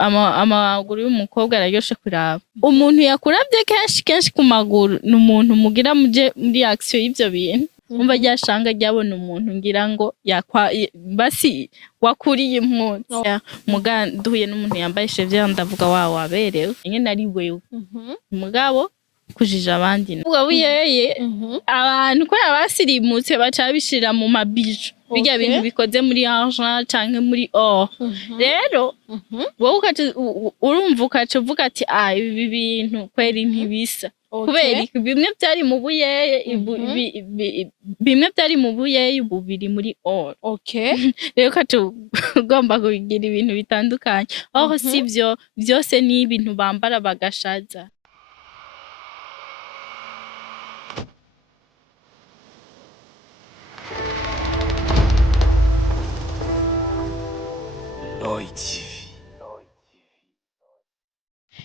amaguru y'umukobwa araryoshe kuraba. Umuntu yakuravye kenshi ku maguru n'umuntu mugira muje muri action y'ivyo bintu. Umva ryashanga ryabona umuntu ngira ngo basi wakuriye impunzi. Muganduye n'umuntu yambaye cheveux ndavuga waberewe. Nyene ari wewe. Mugabo kujija abandi. Uvuga buyeye abantu ko yabasirimutse baca bishira mu mabiju. Bijya bintu bikoze muri argent canke muri or. Rero wowe urumva ukacuvuga ati ibi bintu kweri ntibisa. Kubera bimwe byari mu buyeye bimwe byari mu buyeye ubu biri muri or. Rero ugomba kugira ibintu bitandukanye. Aho sivyo byose ni ibintu bambara bagashaza.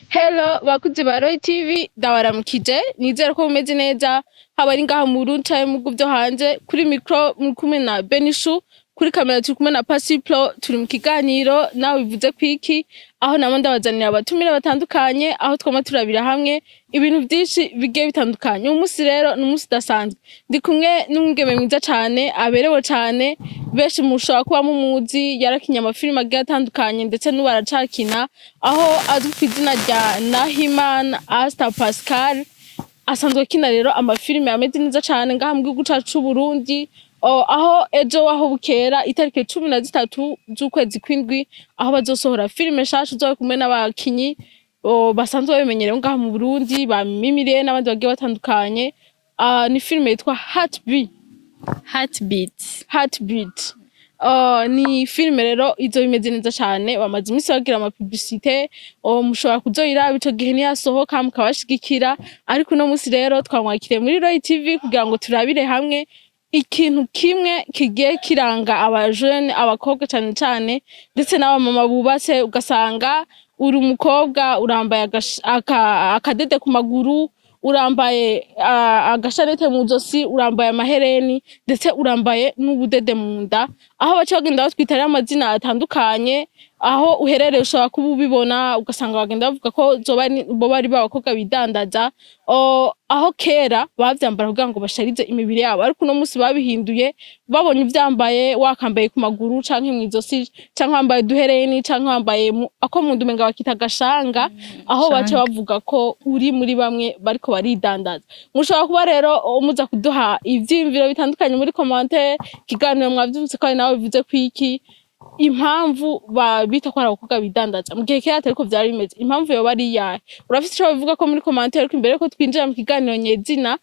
Hello bakuzi ba Nawe TV ndabaramukije nizera ko mumeze neza haba ari ngaha mu Burundi cyangwa mu byo hanze kuri micro muri kumwe na Benishu kuri kamera turi kumwe na Pasiplo turi mu kiganiro Nawe Ubivuzeko Iki aho namo ndabazanira abatumire batandukanye aho twama turabira hamwe ibintu byinshi bigiye bitandukanye umunsi rero n'umunsi dasanzwe ndi kumwe n'umwigeme mwiza cyane aberewe cyane benshi mushobora kuba mumuzi yarakinye amafilime agiye atandukanye ndetse n'ubaracakina aho azwi ku izina rya Nahimana Asta Pascal asanzwe kina rero amafilime ameze neza cyane ngaha mu gihugu cyacu cy'u Burundi aho ejo waho bukera itariki 13 z'ukwezi kw'indwi aho bazosohora filime shasha zo kumwe n'abakinyi basanzwe babimenyereye ngaha mu Burundi bamimiriye n'abandi bagiye batandukanye ni filime yitwa Heartbeat. Ni filime rero izo bimeze neza cyane bamaze iminsi bagira ama publicité mushobora kuzoyira bico gihe niyasohoka mukabashigikira ariko no munsi rero twamwakiriye muri Nawe TV kugira ngo turabire hamwe ikintu kimwe kigiye kiranga abajene abakobwa cyane ndetse n'abamama bubatse ugasanga uri umukobwa urambaye akadede ku maguru urambaye agashanete mu zosi urambaye amahereni ndetse urambaye n'ubudede munda aho baca bagenda batwitara amazina atandukanye aho uherereye ushobora kuba ubibona ugasanga bagenda bavuga ko bo bari babakobwa bidandaza aho kera bavyambara kugira ngo basharize imibiri yabo ariko no munsi babihinduye babonye ivyambaye wakambaye ku maguru canke mu izosi canke wambaye duhereni canke wambaye ako mu ndume nga bakita gashanga aho baca bavuga ko uri muri bamwe bariko baridandaza mushobora kuba rero muza kuduha ivyimviro bitandukanye muri commentaire kiganiro mwavyumvise ko ari Nawe Ubivuzeko Iki impamvu babita ko ari abakobwa bidandaza mu gihe kera ariko byari bimeze impamvu yo bari yahe urafite icyo bavuga ko muri commentaire ariko imbere ko twinjira mu kiganiro nyezina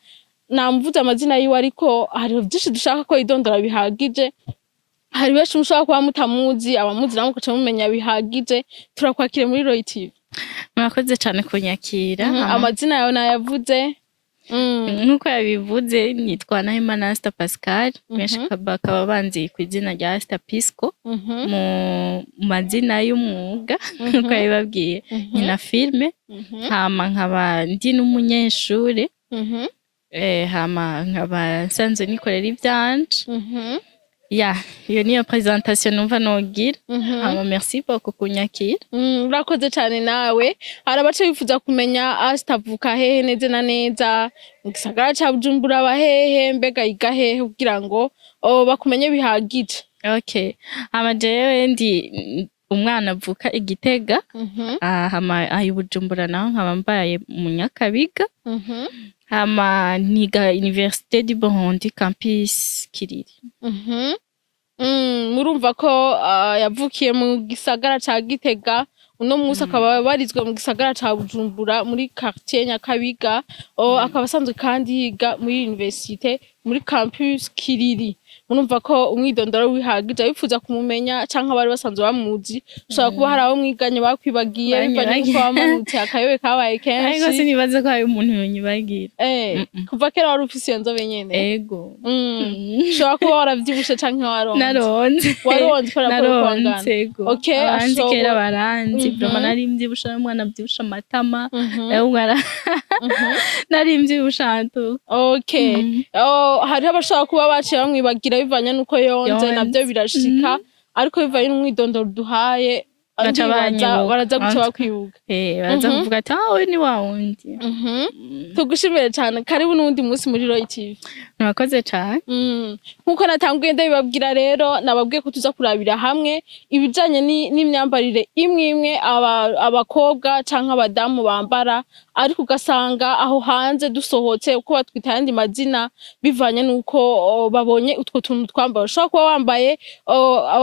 namvuze amazina yiwe ariko hari byinshi dushaka ko idondora bihagije hari benshi mushaka kuba mutamuzi abamuzi namwe ko mumenya bihagije turakwakire muri Nawe TV. Murakoze cyane kunyakira. Amazina yawe nayavuze nkuko yabivuze nitwa Nahimana Asta Pascal benshi bakaba banzi ku izina rya Asta Pisco mu mazina y'umwuga nkuko yabibabwiye nyina filme hama nkaba ndi n'umunyeshuri hama nkaba nsanzwe nikorera ivyanje iyo niyo presentation numva nogira hama merci beaucoup kunyakira. Urakoze cyane nawe arabace bifuza kumenya Asta avuka hehe neze na neza mu gisagara ca Bujumbura bahehe mbega yiga hehe kugira ngo bakumenye bihagije. Hama jewe ndi umwana avuka Igitega hama ayi Bujumbura naho nkaba mbaye mu Nyakabiga hama niga Université du Burundi campus Kiriri. Murumva ko yavukiye mu gisagara ca Gitega uno munsi akaba barizwe mu gisagara ca Bujumbura muri quartier Nyakabiga akaba asanzwe kandi yiga muri université muri campus Kiriri. Murumva ko umwidondoro wihagije bifuza kumumenya canke bari basanzwe bamuzi ushobora kuba hari abo mwiganye bakwibagiye bivanye n'uko wamanutse akayobe kabaye kenshi ariko sinibaze ko hari umuntu yonyibagira kuva kera wari ufise iyo nzobe nyene ego ushobora kuba waravyibushe canke waronze naronze ego abanzi kera baranzi vraiment nari mvyibushe n'umwana mvyibushe amatama nari mvyibushe antu hariho abashaka kuba baciye bamwibagira bivanye nuko yonze navyo birashika ariko bivanye n'umwidondoro duhaye Baca banyibuka. baraza guca bakwibuka. Baraza kuvuga ati we ni wa wundi. Tugushimire cyane, karibu n'undi munsi muri Roy TV. Murakoze cyane. Nkuko natanguye ndabibabwira rero, nababwiye ko tuza kurabira hamwe ibijanye n'imyambarire imwe imwe abakobwa canke abadamu bambara, ariko ugasanga aho hanze dusohotse uko batwita ayandi mazina bivanye nuko babonye utwo tuntu twambaye. Ushobora kuba wambaye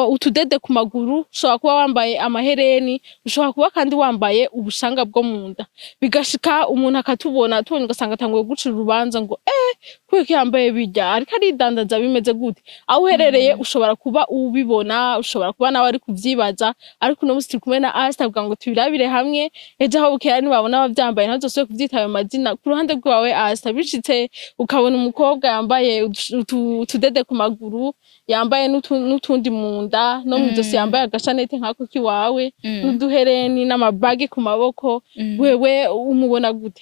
utudede ku maguru, ushobora kuba wambaye amahereni, ushobora kuba kandi wambaye ubushanga bwo munda, bigashika umuntu akatubona tubonye ugasanga atanguye gucira urubanza ngo kubera yambaye bijya ariko aridandaza bimeze gute. Aho uherereye ushobora kuba ubibona, ushobora kuba nawe ari kuvyibaza, ariko uno musi turi kumwe na Asta avuga ngo tubirabire hamwe, ejo aho bukera nibabona abavyambaye ntazosubire kuvyita ayo mazina. Ku ruhande rwawe Asta, bishitse ukabona umukobwa yambaye utudede ku maguru, yambaye n'utundi munda, no mw'izosi yambaye agashanete nkako kiwawe, n'uduhereni n'amabage ku maboko, wewe umubona gute?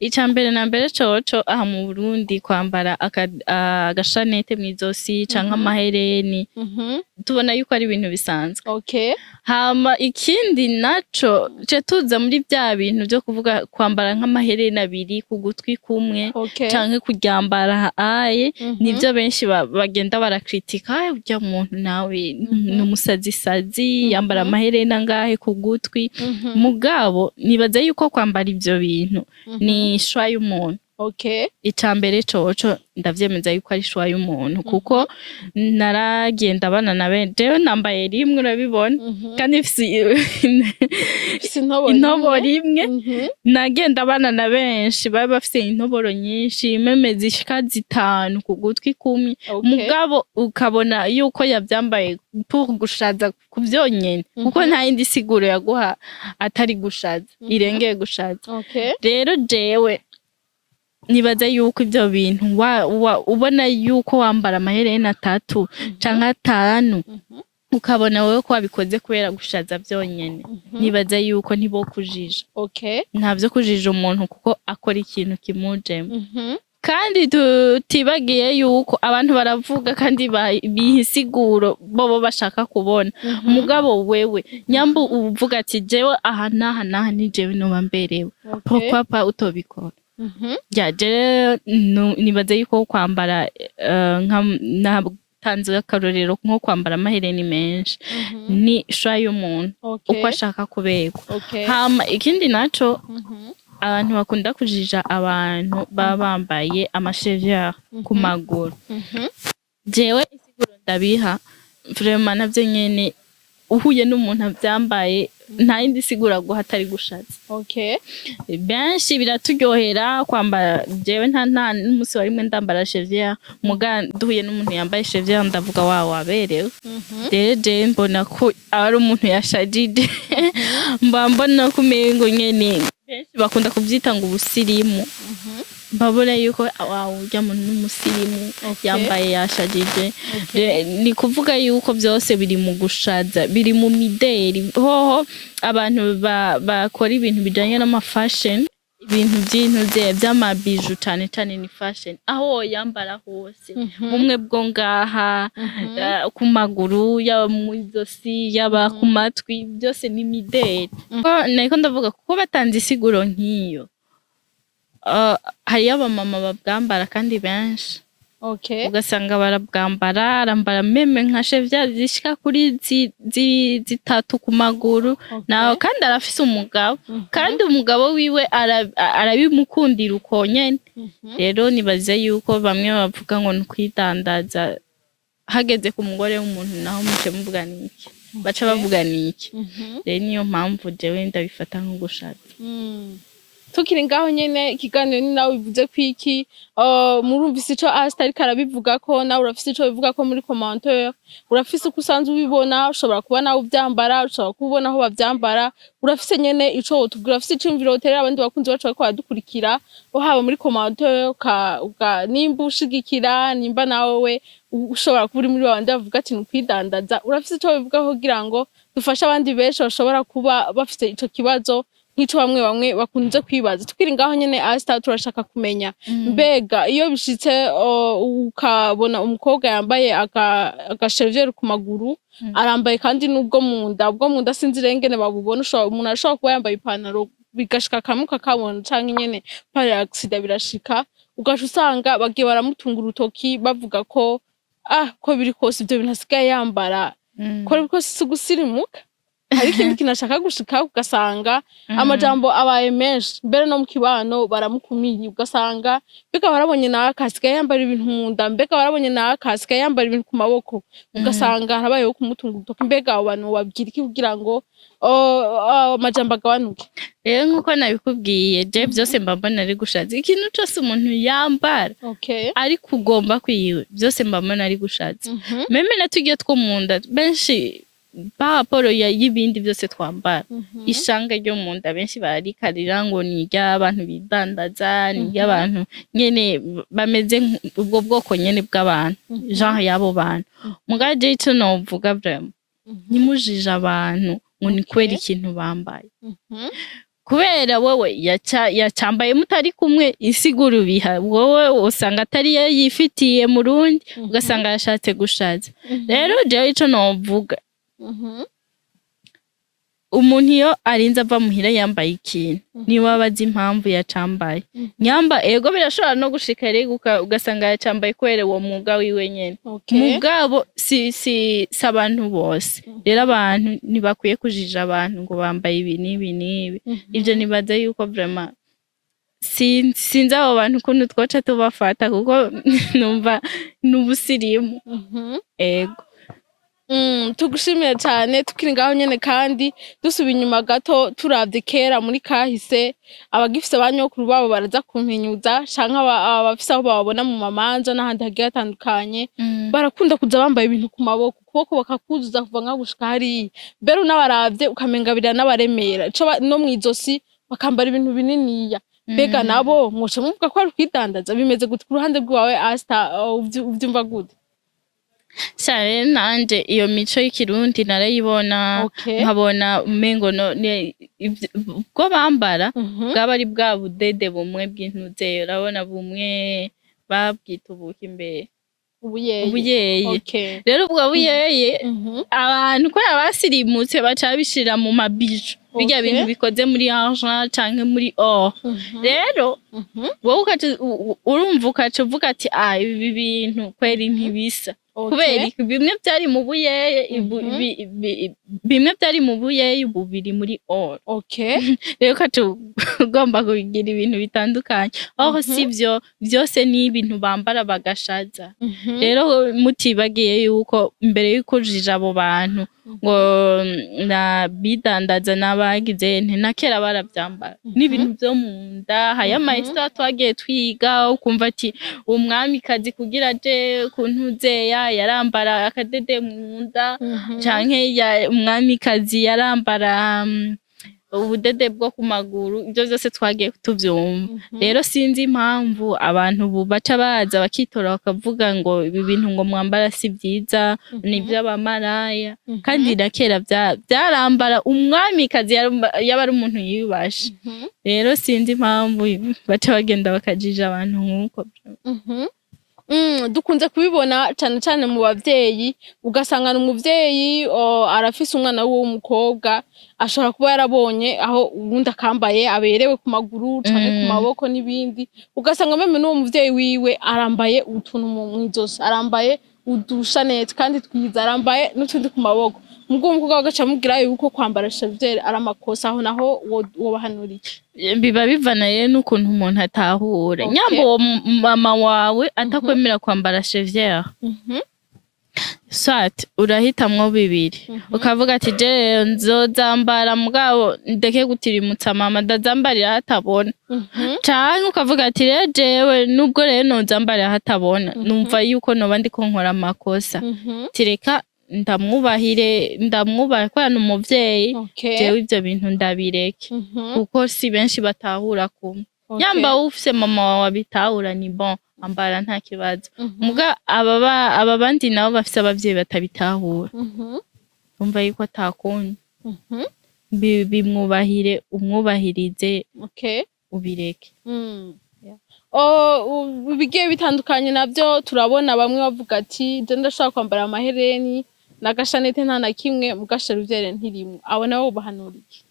Icambere na mbere coco aha mu Burundi kwambara agashanete mw'izosi canke amahereni tubona yuko ari ibintu bisanzwe. Hama ikindi naco tuza muri vya bintu vyo kuvuga kwambara nk'amahereni abiri ku gutwi kumwe canke kuryambara nivyo benshi bagenda barakritika, urya muntu nawe n'umusazisazi yambara amahereni angahe ku gutwi. Mugabo nibaza yuko kwambara ivyo bintu ni shwa y'umuntu. Icambere coco ndavyemeza yuko ari shwa y'umuntu, kuko naragenda bana na jewe nambaye rimwe urabibona, kandi intoboro imwe. Nagenda bana na benshi bari bafise intoboro nyinshi, meme zishika 5 ku gutwi kumwe. Mugabo ukabona yuko yavyambaye pour gushaza kuvyonyene, kuko nta yindi siguro yaguha atari gushaza, irengeye gushaza. Rero jewe nibaza yuko ivyo bintu ubona yuko wambara amahereni 3 canke 5 ukabona wewe ko wabikoze kubera gushaza vyonyene, nibaza yuko ntibokujija. Ntavyo kujija umuntu kuko akora ikintu kimujemo. Kandi tutibagiye yuko abantu baravuga kandi bihisiguro bobo bashaka kubona. Mugabo wewe nyamba uvuga ati jewe aha naha ni jewe noba mberewe, pourquoi utobikora? Jere nibaze yuko kwambara natanze akarorero nko kwambara amahereni menshi ni shwa y'umuntu uko ashaka kuberwa. Hama ikindi naco abantu bakunda kujija abantu baba bambaye amachevrier ku maguru. Jewe isiguro ndabiha vraiment navyo nyene, uhuye n'umuntu avyambaye nta yindi sigura guha atari gushaza. Benshi biraturyohera kwambara, jewe nta n'umusi wa rimwe ndambara chevrier, muga duhuye n'umuntu yambaye chevrier ndavuga waberewe. Rero je mbona ko ari umuntu yashajije, mbona ko umengo nyene benshi bakunda kuvyita ngo ubusirimu. Babona yuko urya muntu n'umusirimu yambaye yashajije. Ni kuvuga yuko byose biri mu gushaza, biri mu mideri. Hoho abantu bakora ibintu bijanye n'amafashion, ibintu by'intuze by'amabiju cane cane ni fashion, aho yambara hose, umwe bwo ngaha ku maguru, yaba mu izosi, yaba ku matwi, byose ni mideri. Niko ndavuga kuko batanze isiguro nk'iyo. Hariyo abamama babwambara kandi benshi. Ugasanga barabwambara, arambara meme nka chevrier zishika kuri 3 ku maguru, naho kandi arafise umugabo, kandi umugabo wiwe arabimukundira uko nyene. Rero nibaze yuko bamwe bavuga ngo nukwidandaza, hageze ku mugore w'umuntu naho muce muvuga niki, baca bavuga niki. Rero niyo mpamvu jewe ndabifata nko gushaza. Tukiri ngaho nyene ikiganiro ni Nawe Ubivuzeko Iki. Murumvise ico Asta ariko arabivuga ko, nawe urafise ico bivuga ko muri commentaire, urafise uko usanzwe ubibona, ushobora kuba nawe uvyambara, ushobora kubona aho bavyambara, urafise nyene ico wotubwira, urafise iciyumviro woterera abandi bakunzi bacu bariko baradukurikira, haba muri commentaire nimba ushigikira, nimba nawe ushobora kuba uri muri babandi bavuga ati nukwidandaza, urafise ico bivuga kugira ngo dufashe abandi benshi bashobora kuba bafite ico kibazo nk'ico bamwe bakunze kwibaza tukiri ngaho nyene Asta turashaka kumenya mbega iyo bishitse ukabona umukobwa yambaye agashevyer ku maguru arambaye kandi n'ubwo munda sinzi rengene babubona umuntu ashobora kuba yambaye ipantaro bigashika kamuka kabona canke nyene pare accident birashika ugaca usanga bagiye baramutunga urutoki bavuga ko ko biri kose ivyo bintu asigaye yambara ko biri kose si gusirimuka hari ikindi kintu ashaka gushika ugasanga amajambo abaye menshi mbere no mu kibano baramukumiriye ugasanga mbega barabonye nawe asigaye yambara ibintu mu nda mbega barabonye nawe asigaye yambara ibintu ku maboko ugasanga harabayeho kumutunga urutoki mbega abo bantu babwira iki kugira ngo amajambo agabanuke. Rero nkuko nabikubwiye je byose mbambona ari gushaza ikintu cyose umuntu yambara ariko ugomba kwiwe byose mbambona ari gushaza meme natugiye two mu nda benshi paporo y'ibindi byose twambara ishanga ryo mu nda benshi barikarira ngo ni ry'abantu bidandaza ni ry'abantu nyene bameze ubwo bwoko nyene bw'abantu genre yabo bantu mugaje ico novuga vraiment nimujije abantu ngo ni kwera ikintu bambaye kubera wowe yacambaye mutari kumwe isiguru biha wowe usanga atari yifitiye mu rundi ugasanga yashatse gushaza rero je ico novuga umuntu iyo arinze ava muhira yambaye ikintu niba bazi impamvu yacambaye nyamba ego birashobora no gushika rero ugasanga yacambaye kwere uwo mwuga wiwe nyene mugabo si abantu bose rero abantu ntibakwiye kujija abantu ngo bambaye ibi nibi ivyo nibaza yuko vraiment sinzi abo bantu ukuntu twoca tubafata kuko numva n'ubusirimu ego tugushimire cyane tukiri ngaho nyene kandi dusuba inyuma gato turavye kera muri kahise abagifise banyokuru babo baraza kumpinyuza canke abafise aho babona mu mamanza n'ahandi hagiye hatandukanye barakunda kuza bambaye ibintu ku maboko kuboko bakakuzuza kuva nka gushika hariya mbere unabaravye ukamenga birana n'abaremera no mw'izosi bakambara ibintu bininiya mbega nabo mwoca muvuga ko ari kwidandaza bimeze gute ku ruhande rwawe Asta uvyumva gute? Sare nanje iyo mico y'ikirundi narayibona nkabona umengo ubwo bambara bwaba ari bwa budede bumwe bw'intuze urabona bumwe babwita ubuki imbere ubuyeye rero ubwo buyeye abantu ko abasirimutse baca bishira mu mabiju bijya bintu bikoze muri argent canke muri or rero wowe urumva ukacuvuga ati ibi bintu kweri ntibisa kubera bimwe byari mu buyeye bimwe byari mu buyeye ubu biri muri or rero ugomba kugira ibintu bitandukanye aho sivyo byose ni ibintu bambara bagashaza rero mutibagiye yuko mbere yuko ujija abo bantu ngo na bidandaza n'abagize na kera barabyambara n'ibintu byo mu nda haya mahistoire twagiye twiga ukumva ati umwamikazi kugira aje kuntuzeya yarambara akadede mu nda canke umwamikazi yarambara ubudede bwo ku maguru ibyo byose twagiye tuvyumva rero sinzi impamvu abantu baca baza bakitora bakavuga ngo ibi bintu ngo mwambara si byiza ni by'abamaraya kandi na kera byarambara umwamikazi yaba ari umuntu yibashe rero sinzi impamvu baca bagenda bakajija abantu nk'uko dukunze kubibona cyane cyane mu bavyeyi ugasanga umuvyeyi arafise umwana w'umukobwa ashobora kuba yarabonye aho ubundi akambaye aberewe ku maguru canke ku maboko n'ibindi ugasanga meme n'uwo muvyeyi wiwe arambaye utuntu mu izosi arambaye udushanete kandi twiza arambaye n'utundi ku maboko mubwo umukobwa agaca amubwira yuko kwambara cheveux ari amakosa aho naho wobahanuriye biba bivana rero n'ukuntu umuntu atahura nyambo uwo mama wawe atakwemera kwambara cheveux swat urahitamwo bibiri ukavuga ati je nzozambara mugabo ndeke gutirimutsa mama ndazambarira hatabona canke ukavuga ati jewe nubwo rero nozambarira hatabona numva yuko noba ndiko nkora amakosa tireka ndamwubahe ko yana umuvyeyi jewe ivyo bintu ndabireke kuko si benshi batahura kumwe nyamba ufise mama wawe abitahura ni bon ambara nta kibazo muga aba bandi nabo bafise abavyeyi batabitahura umva yuko atakundi bimwubahire umwubahirize okay ubireke. bigiye bitandukanye nabyo turabona bamwe bavuga ati je ndashaka kwambara amahereni n'agashanete nta na kimwe mugasharuvyere ntirimo, abo nabo bahanura iki?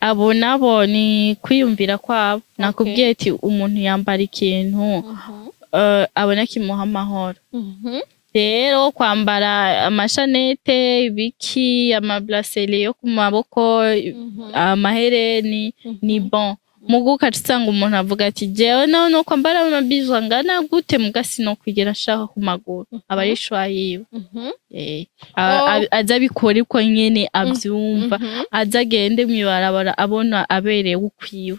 Abo nabo ni kwiyumvira kwabo. Nakubwiye ati umuntu yambara ikintu abona kimuha amahoro. Rero kwambara amashanete, ibiki, amabraseli yo ku maboko, amahereni ni bon. Muguka tusanga umuntu avuga ati jewe no kwambara amabiju angana gute mugasi no kwigera shaka ku maguru aba ari shwa yiwe. Aza bikora uko nyene avyumva, aza agende mwibarabara abona abereye ukwiwe.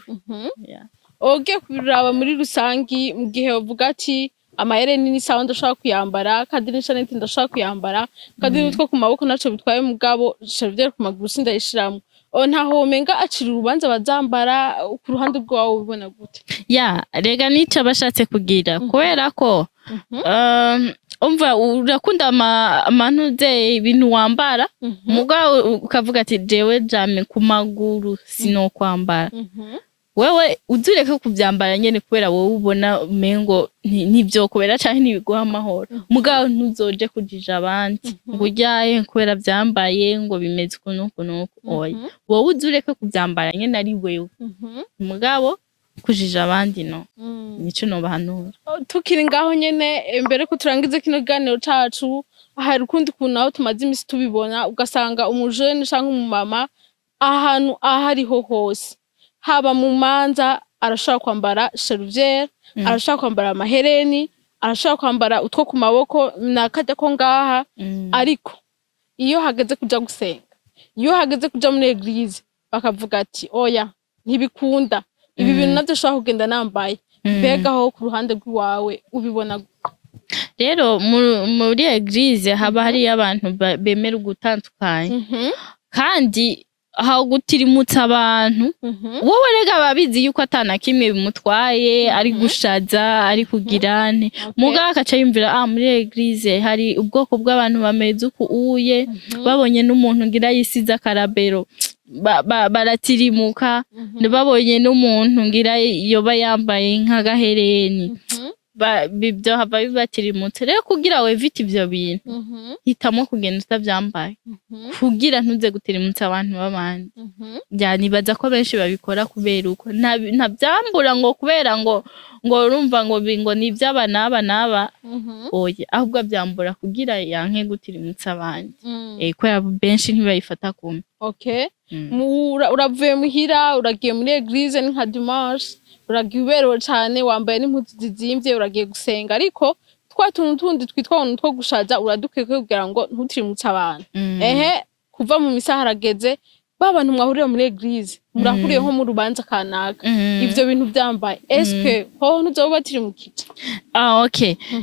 Oge kubiraba muri rusangi mu gihe uvuga ati amahereni ni sawa ndashaka kuyambara, kandi n'ishanete ndashaka kuyambara, kandi n'utwo ku maboko naco bitwaye mugabo sharuvyere ku maguru sindayishiramo, ntaho umenga acira urubanza bazambara ku ruhande rwawe ubibona gute? Rega nico bashatse kugira kubera ko umva urakunda amantuze ibintu wambara mugabo ukavuga ati jewe jame ku maguru sino kwambara. Wewe uzureke kuvyambara nyene kubera wowe ubona umengo nivyo kubera canke ntibiguha amahoro, mugabo ntuzoje kujija abandi ngo uryaye kubera vyambaye ngo bimeze ukuntu oya, wowe uzureke kuvyambara nyene ari wewe, mugabo kujija abandi no. Nico nobahanura. Tukiri ngaho nyene mbere ko turangize kino kiganiro cacu, hari ukundi kuntu aho tumaze imisi tubibona ugasanga umujene canke umumama ahantu ahariho hose, haba mu manza arashaka kwambara sharuvyere, arashaka kwambara amahereni, arashaka kwambara utwo ku maboko nakajya ko ngaha, ariko iyo hageze kuja gusenga, iyo hageze kuja muri eglise bakavuga ati oya ntibikunda ibi bintu navyo shaka kugenda nambaye. Mbega ho ku ruhande rwawe ubibona gute? Rero muri eglise haba hari abantu bemera gutandukanye, kandi aho gutirimutsa abantu wowe rega babizi yuko atana kimwe bimutwaye, ari gushaza ari kugirane, muga akaca yumvira muri eglise hari ubwoko bw'abantu bameze uku uye, babonye n'umuntu ngira yisiza karabero baratirimuka, babonye n'umuntu ngira yoba yambaye nk'agahereni bibyo hava bibatirimutse. Rero kugira wevite ivyo bintu hitamo kugenda utavyambaye kugira ntuze gutirimutsa abantu b'abandi. Nibaza ko benshi babikora kubera uko ntavyambura ngo kubera ngo urumva ngo nivy'aba n'aba oya, ahubwo avyambura kugira yanke gutirimutsa abandi. Kubera benshi ntibayifata kumwe. Uravuye muhira uragiye muri eglise ni nka dimanche, uragiye uberewe cane wambaye n'impuzu zizimvye uragiye gusenga, ariko twa tuntu tundi twitwa two gushaza uradukeke kugira ngo ntutirimutse abantu. Kuva mu misa harageze babantu mwahurira muri eglise murahuriye nko mu rubanza kanaka, ivyo bintu vyambaye eske ho ntuzoba batirimukije?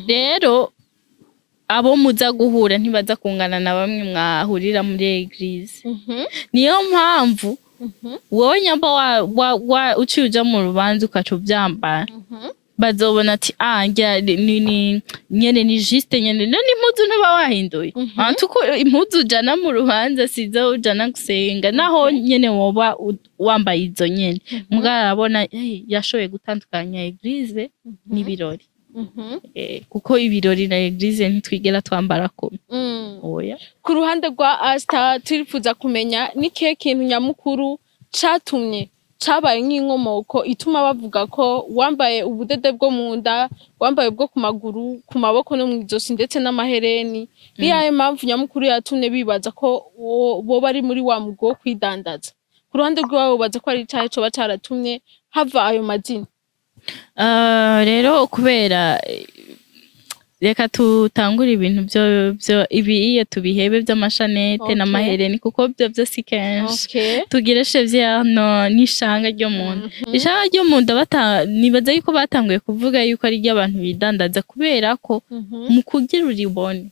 Rero abo muza guhura ntibaza kungana na bamwe mwahurira muri eglise. Niyo mpamvu wowe nyamba uciye uja mu rubanza ukaca uvyambara, bazobona ati nyene ni juste nyene n'impuzu ntuba wahinduye. Tuko impuzu ujana mu rubanza sizo ujana gusenga, naho nyene woba wambaye izo nyene, mugabo arabona yashoboye gutandukanya eglise n'ibirori. Kuko ibirori na eglise ntitwigera twambara kumwe. Oya. Ku ruhande rwa Asta turifuza kumenya ni kihe kintu nyamukuru catumye cabaye nk'inkomoko ituma bavuga ko wambaye ubudede bwo munda, wambaye bwo ku maguru, ku maboko no mw'izosi ndetse n'amahereni, niyahe mpamvu nyamukuru yatumye bibaza ko boba ari muri wa mugo wo kwidandaza? Ku ruhande rwawe ubaza ko ari icahe coba caratumye hava ayo mazina? Rero kubera reka tutangura ibintu byo ibiye tubihebe by'amashanete n'amahereni, kuko byo si kenshi tugire chevrier n'ishanga ryo munda. Ishanga ryo munda nibaza yuko batanguye kuvuga yuko ari ry'abantu bidandaza kubera ko mu kugira uribone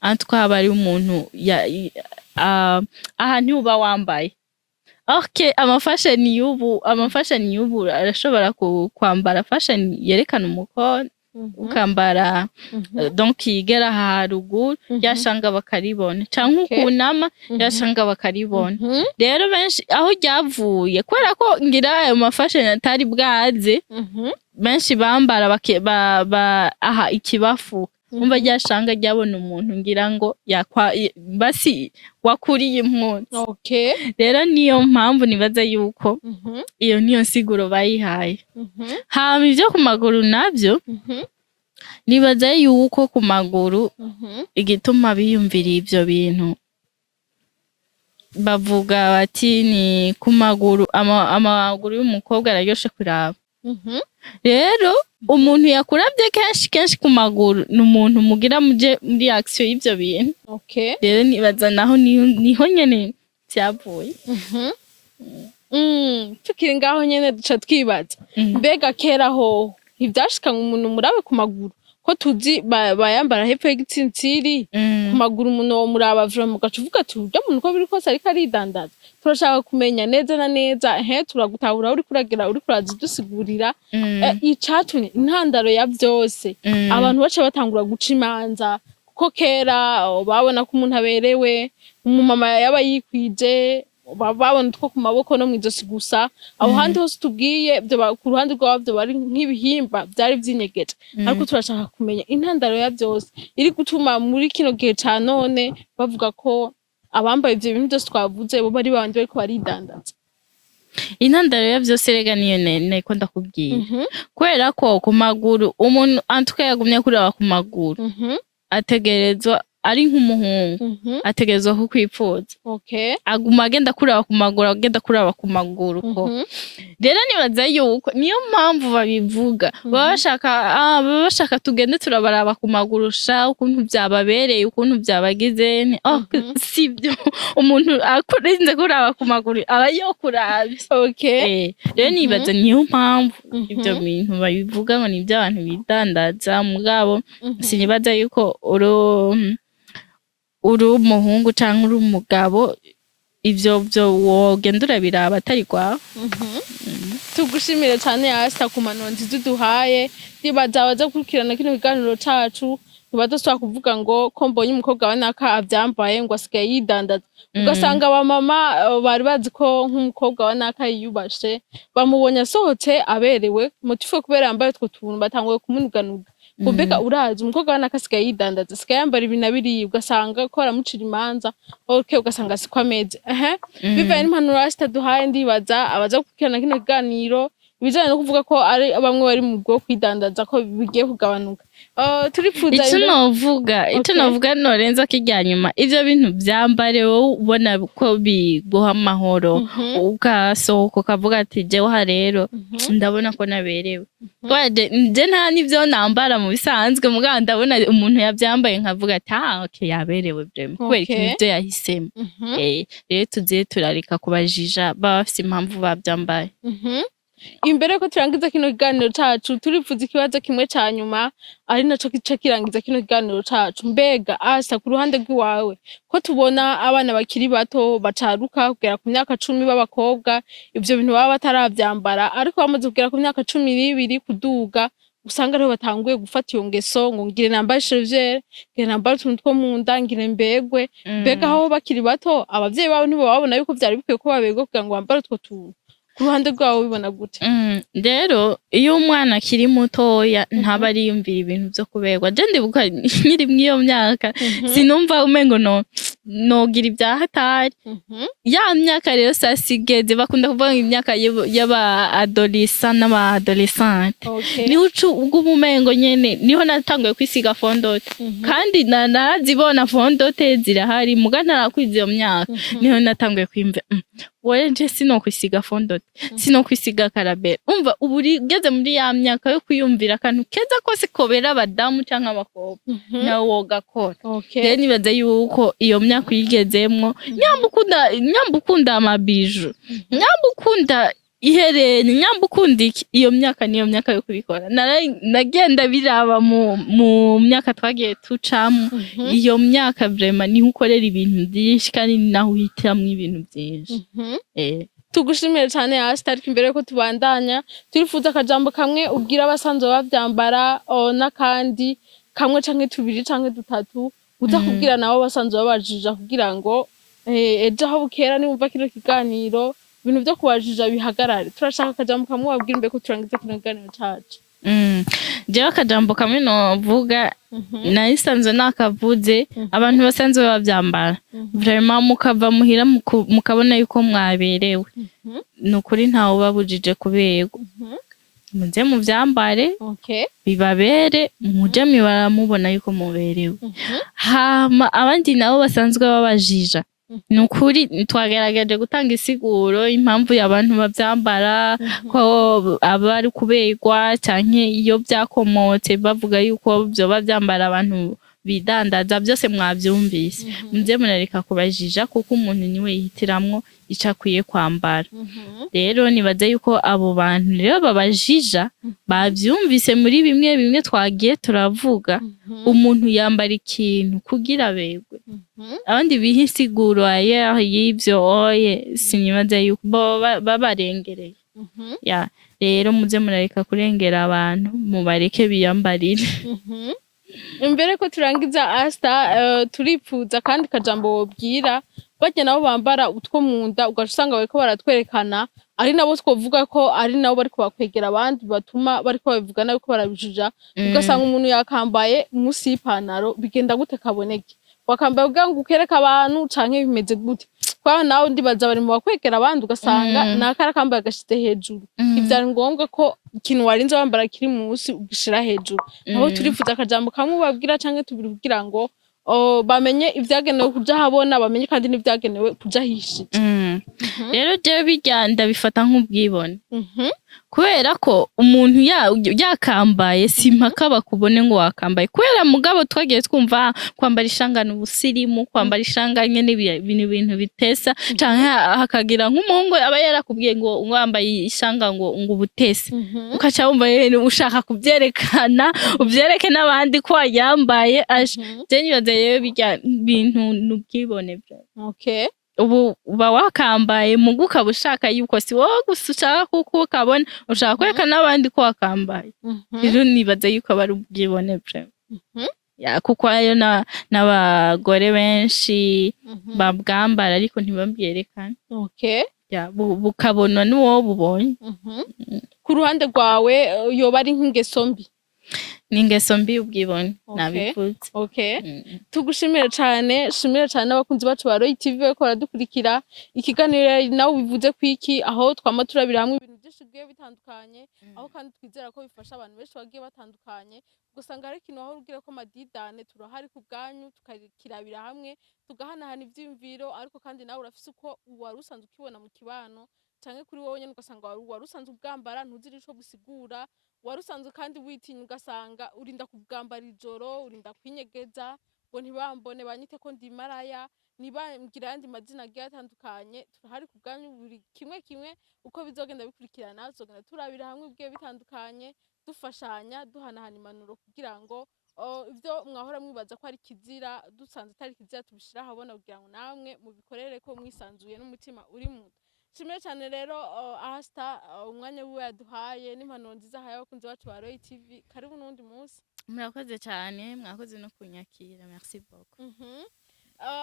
antwa bari umuntu ahantu uba wambaye. Amafashion y'ubu arashobora kwambara fashion yerekana umukono ukambara donc yigera haruguru yashanga bakaribona canke ukunama yashanga bakaribona rero benshi aho ryavuye kubera ko ngira ayo mafashion atari bwaze benshi bambara aha ikibafu umva ryashanga ryabona umuntu ngira ngo basi wakuriye impunzi rero niyo mpamvu nibaza yuko iyo niyo nsiguro bayihaye hama ivyo ku maguru navyo nibaza yuko ku maguru igituma biyumvira ivyo bintu bavuga bati ni ku maguru amaguru y'umukobwa araryoshe kuraba rero umuntu yakuravye kenshi ku maguru ni umuntu mugira muje muri action y'ivyo bintu rero nibaza naho niho nyene vyavuye tukiri ngaho nyene duca twibaza mbega kera ho ntivyashika umuntu murabe ku maguru ko tuzi bayambara hepfo y'igitsintsiri ku maguru umuntu wo muraba vraiment ugaca uvuga ati urya muntu ko biri kose ariko aridandaza turashaka kumenya neza na neza turagutahura uri kuragira uri kurazidusigurira icatumye intandaro ya vyose abantu baca batangura guca imanza kuko kera babona ko umuntu aberewe umumama yaba yikwije babona utwo ku maboko no mw'izosi gusa aho handi hose tubwiye ku ruhande rwavyo bari nk'ibihimba vyari vyinyegeje ariko turashaka kumenya intandaro ya vyose iri gutuma muri kino gihe ca none bavuga ko abambaye ivyo bintu vyose twavuze bo bari babandi bariko baridandaza intandaro ya vyose rega niyo niko ndakubwiye kubera ko ku maguru umuntu antuka yagumye kuraba ku maguru ategerezwa ari nk'umuhungu ategerezwa kukwipfuza aguma agenda kuraba ku maguru ko rero nibaza yuko niyo mpamvu babivuga baba bashaka tugende turabaraba ku maguru sha ukuntu vyababereye ukuntu vyabagize sivyo umuntu akurinze kuraba ku maguru aba yokuravye rero nibaza niyo mpamvu ivyo bintu babivuga ngo ni ivy'abantu bidandaza mugabo sinibaza yuko uri umuhungu canke uri umugabo ivyo wogenda urabiraba atari kwawe tugushimire cane Asta ku manuro nziza uduhaye ndibaza abaza gukurikirana kino kiganiro cacu ntibadasubira kuvuga ngo ko mbonye umukobwa wa naka avyambaye ngo asigaye yidandaza ugasanga abamama bari bazi ko nk'umukobwa wa naka yiyubashe bamubonye asohotse aberewe motifo kubera yambaye utwo tuntu batanguye kumunuganuga mbega urazi umukobwa wa naka asigaye yidandaza asigaye yambara ibi na biriya ugasanga ko aramucira imanza ugasanga siko ameze bivaye n'impanuro Asta duhaye ndibaza abaza gukurikirana kino kiganiro ibijanye no kuvuga ko ari bamwe bari mu bwo kwidandaza ko bigiye kugabanuka turifuza ico novuga norenza kirya nyuma ivyo bintu vyambare wowe ubona ko biguha amahoro ugasohoka ukavuga ati jewe rero ndabona ko naberewe nje nta n'ivyo nambara mu bisanzwe mugabo ndabona umuntu yavyambaye nkavuga ati yaberewe vraiment kubera ikintu ivyo yahisemo rero tuziye turareka kubajija baba bafise impamvu bavyambaye imbere ko turangiza kino kiganiro cacu turifuza ikibazo kimwe ca nyuma ari naco kica kirangiza kino kiganiro cacu mbega Asta ku ruhande rw'iwawe ko tubona abana bakiri bato bacaruka kugera ku myaka 10 b'abakobwa ivyo bintu baba bataravyambara ariko bamaze kugera ku myaka 12 kuduga usanga ariho batanguye gufata iyo ngeso ngo ngire nambaye cheveux ngire nambaye utuntu two mu nda ngire mbegwe mbega aho bakiri bato abavyeyi babo nibo babona yuko vyari bikwiye ko babegwa kugira ngo bambare utwo tuntu ku ruhande rwawe bibona gute rero iyo umwana akiri mutoya ntaba ariyumvira ibintu vyo kuberwa je ndibuka nkiri mw'iyo myaka sinumva umengo nogira ibyahatari ya myaka rero sasigeze bakunda kuvuga imyaka y'aba adolescent n'aba adolescente niho ubwo umengo nyene niho natanguye kwisiga fondote kandi narazibona fondote zirahari muga ntarakwiza iyo myaka niho natanguye kwimva nje sinokwisiga fondote sinokwisiga karabera umva uburi geze muri ya myaka yo kwiyumvira akantu keza kose kobera abadamu canke abakobwa nawe wogakora rero nibaza yuko iyo myaka uyigezemwo nyambukunda amabiju nyambukunda ihereni nyambukunda iyo myaka niyo myaka yo kubikora nagenda biraba mu myaka twagiye tucamo iyo myaka vraiment niho ukorera ibintu byinshi kandi naho uhitamwo ibintu byinshi tugushimire cyane Thematic imbere ko tubandanya turifuza akajambo kamwe ubwira abasanzwe bavyambara n'akandi kamwe canke tubiri canke dutatu uza kubwira nabo basanzwe babajija kugira ngo ejo aho bukera nimumva kino kiganiro ibintu byo kubajija bihagarare turashaka akajambo kamwe wabwira imbere ko turangiza kino kiganiro cacu. Jewe akajambo kamwe novuga nayisanzwe nakavuze abantu basanzwe bavyambara vraiment mukava muhira mukabona yuko mwaberewe nukuri ntawe ubabujije kuberwa muze muvyambare bibabere muje mibara mubona yuko muberewe hama abandi nabo basanzwe babajija nukuri twagerageje gutanga isiguro impamvu y'abantu bavyambara ko abari kuberwa canke iyo byakomotse bavuga yuko byo bavyambara abantu bidandaza byose mwavyumvise muze murareka kubajija kuko umuntu niwe yihitiramwo ico akwiye kwambara rero nibaze yuko abo bantu rero babajija bavyumvise muri bimwe bimwe twagiye turavuga umuntu yambara ikintu kugira aberwe abandi bihisiguro y'ivyo oye sinibaze yuko babarengereye ya rero muze murareka kurengera abantu mubareke biyambarire. Imbere ko turangiza Asta turipfuza kandi kajambo wobwira bajya nabo bambara utwo munda ugasanga bariko baratwerekana ari nabo twovuga ko ari nabo bari kubakwegera abandi batuma bari ko babivuga nabi ko barabijija ugasanga umuntu yakambaye musi y'ipantaro bigenda gute kaboneke wakambaye ubwa ngo ukereka abantu canke bimeze gute kwa nawe ndibaza bari mu bakwegera abandi ugasanga nakara kambaye agashite hejuru ivyari ngombwa ko ikintu warinze wambara kiri musi ugishira hejuru aho turifuza akajambo kamwe babwira canke tubiri kugira ngo bamenye ivyagenewe kuja habona bamenye kandi n'ivyagenewe kuja hishije. Rero je bijyanda bifata nk'ubwibone kubera ko umuntu yakambaye simpaka bakubone ngo wakambaye kubera mugabo twagiye twumva kwambara ishangano ubusirimu kwambara ishanganye n'ibintu bitesa canke hakagira nk'umuhungu aba yarakubwiye ngo wambaye ishanga ngo ubutese ukaca wumva ushaka kubyerekana ubyereke n'abandi ko yambaye je nibaze rero bijya bintu n'ubwibone byo ubu uba wakambaye muguka bushaka yuko si wowe gusa ushaka kuko ukabona ushaka kwereka n'abandi ko wakambaye rero nibaza yuko bari ubwibone bwe ya kuko ayo n'abagore benshi babwambara ariko ntibabyerekana ya bukabona n'uwo bubonye. Ku ruhande rwawe yoba ari nk'ingeso mbi ningeso mbi ubwibone nabivuze. Tugushimire cyane abakunzi bacu ba Roy TV ko baradukurikira ikiganiro nawe ubivuze ku iki aho twama turabira hamwe ibintu byinshi bigiye bitandukanye aho kandi twizera ko bifasha abantu benshi bagiye batandukanye gusanga ari kintu aho rugira ko madidane turahari ku bwanyu tukakirabira hamwe tugahanahana ivyimviro ariko kandi nawe urafise uko wari usanzwe ukibona mu kibano canke kuri wowe nyene ugasanga wari usanzwe ubwambara ntuzira ico busigura warusanzwe kandi witinya ugasanga urinda kubwambara ijoro urinda kwinyegeza ngo ntibambone banyite ko ndi maraya nibambira yandi mazina agiye atandukanye turahari ku bwanyu buri kimwe uko bizogenda bikurikirana tuzogenda turabira hamwe ubwiye bitandukanye dufashanya duhanahana impanuro kugira ngo ivyo mwahora mwibaza ko ari kizira dusanze atari kizira tubishira habona kugira ngo namwe mubikorere ko mwisanzuye n'umutima uri mu Shimire cyane rero Asta umwanya wiwe yaduhaye n'impanuro nziza haye abakunzi bacu ba Roy TV karibu n'undi munsi. Murakoze cyane mwakoze no kunyakira merci beaucoup.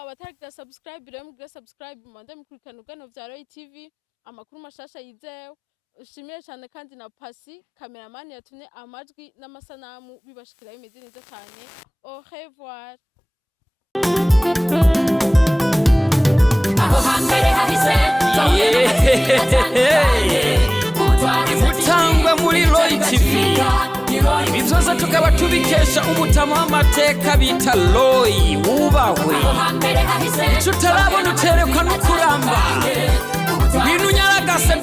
Bataragira subscribe rero mugira subscribe mande mukurikirana ugano vya Roy TV amakuru mashasha yizewe. Shimire cyane kandi na Pasi cameraman yatumye amajwi n'amasanamu bibashikira imeze neza cyane. Au revoir. Imutangwe muri Roy TV ibizoza tukaba tubikesha umutama w'amateka bita Roy wubahwe ico utarabona uterekwa n'ukuramba bintu nyaragase